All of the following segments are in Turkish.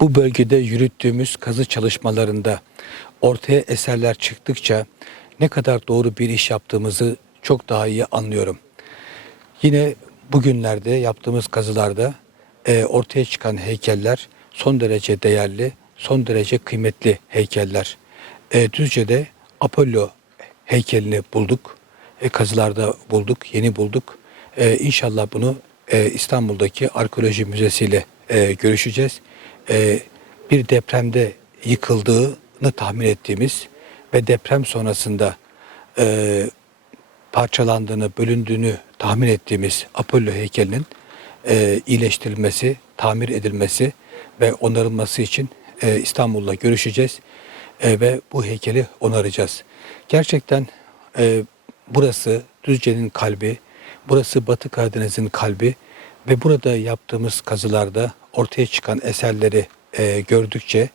Bu bölgede yürüttüğümüz kazı çalışmalarında ortaya eserler çıktıkça ne kadar doğru bir iş yaptığımızı çok daha iyi anlıyorum. Yine bugünlerde yaptığımız kazılarda e, ortaya çıkan heykeller son derece değerli, son derece kıymetli heykeller. E, Düzce'de Apollo heykelini bulduk. E, kazılarda bulduk, yeni bulduk. E, inşallah bunu e, İstanbul'daki Arkeoloji Müzesi ile e, görüşeceğiz. E, bir depremde yıkıldığını tahmin ettiğimiz ve deprem sonrasında e, parçalandığını, bölündüğünü tahmin ettiğimiz Apollo heykelinin e, iyileştirilmesi, tamir edilmesi ve onarılması için e, görüşeceğiz ve bu heykeli onaracağız. Gerçekten burası Düzce'nin kalbi, burası Batı Karadeniz'in kalbi ve burada yaptığımız kazılarda ortaya çıkan eserleri e, gördükçe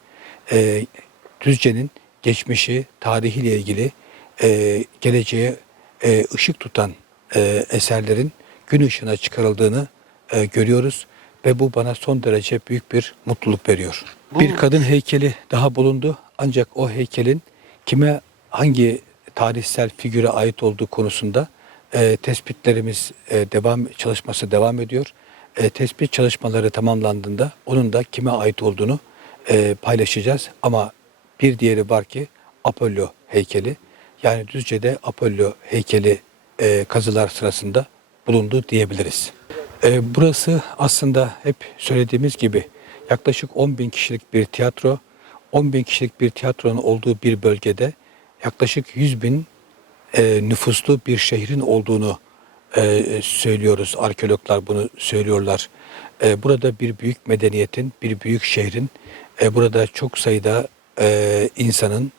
e, Düzce'nin geçmişi, tarihiyle ilgili e, geleceğe e, ışık tutan e, eserlerin gün ışığına çıkarıldığını e, görüyoruz ve bu bana son derece büyük bir mutluluk veriyor. Bir kadın heykeli daha bulundu ancak o heykelin kime hangi tarihsel figüre ait olduğu konusunda e, tespitlerimiz e, devam çalışması devam ediyor. E, tespit çalışmaları tamamlandığında onun da kime ait olduğunu e, paylaşacağız. Ama bir diğeri var ki Apollo heykeli. Yani Düzce'de Apollo heykeli e, kazılar sırasında bulundu diyebiliriz. E, burası aslında hep söylediğimiz gibi yaklaşık 10 bin kişilik bir tiyatro. 10 bin kişilik bir tiyatronun olduğu bir bölgede yaklaşık 100 bin e, nüfuslu bir şehrin olduğunu e, söylüyoruz. Arkeologlar bunu söylüyorlar. E, burada bir büyük medeniyetin, bir büyük şehrin, e, burada çok sayıda e, insanın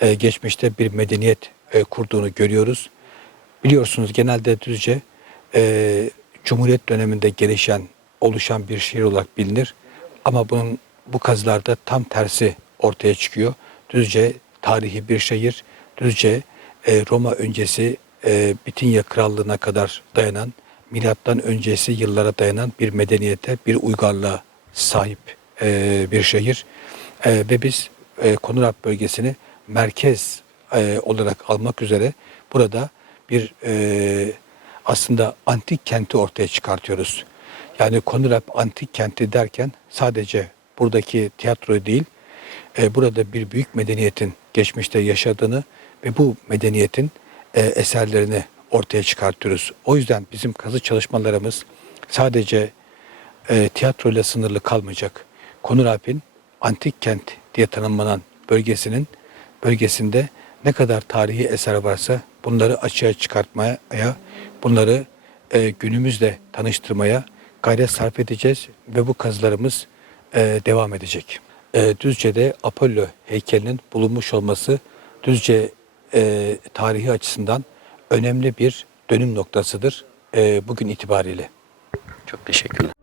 e, geçmişte bir medeniyet e, kurduğunu görüyoruz. Biliyorsunuz genelde Düzce e, Cumhuriyet döneminde gelişen, oluşan bir şehir olarak bilinir. Ama bunun bu kazılarda tam tersi ortaya çıkıyor. Düzce tarihi bir şehir. Düzce e, Roma öncesi e, Bitinya Krallığı'na kadar dayanan, milattan öncesi yıllara dayanan bir medeniyete, bir uygarlığa sahip e, bir şehir. E, ve biz e, Konurap bölgesini merkez e, olarak almak üzere burada bir e, aslında antik kenti ortaya çıkartıyoruz. Yani Konurap antik kenti derken sadece buradaki tiyatroyu değil, e, burada bir büyük medeniyetin geçmişte yaşadığını ve bu medeniyetin e, eserlerini ortaya çıkartıyoruz. O yüzden bizim kazı çalışmalarımız sadece e, tiyatroyla sınırlı kalmayacak. Konurap'in antik kent diye tanımlanan bölgesinin bölgesinde ne kadar tarihi eser varsa bunları açığa çıkartmaya, bunları e, günümüzle tanıştırmaya gayret sarf edeceğiz ve bu kazılarımız e, devam edecek. E, Düzce'de Apollo heykelinin bulunmuş olması Düzce e, tarihi açısından önemli bir dönüm noktasıdır e, bugün itibariyle. Çok teşekkürler.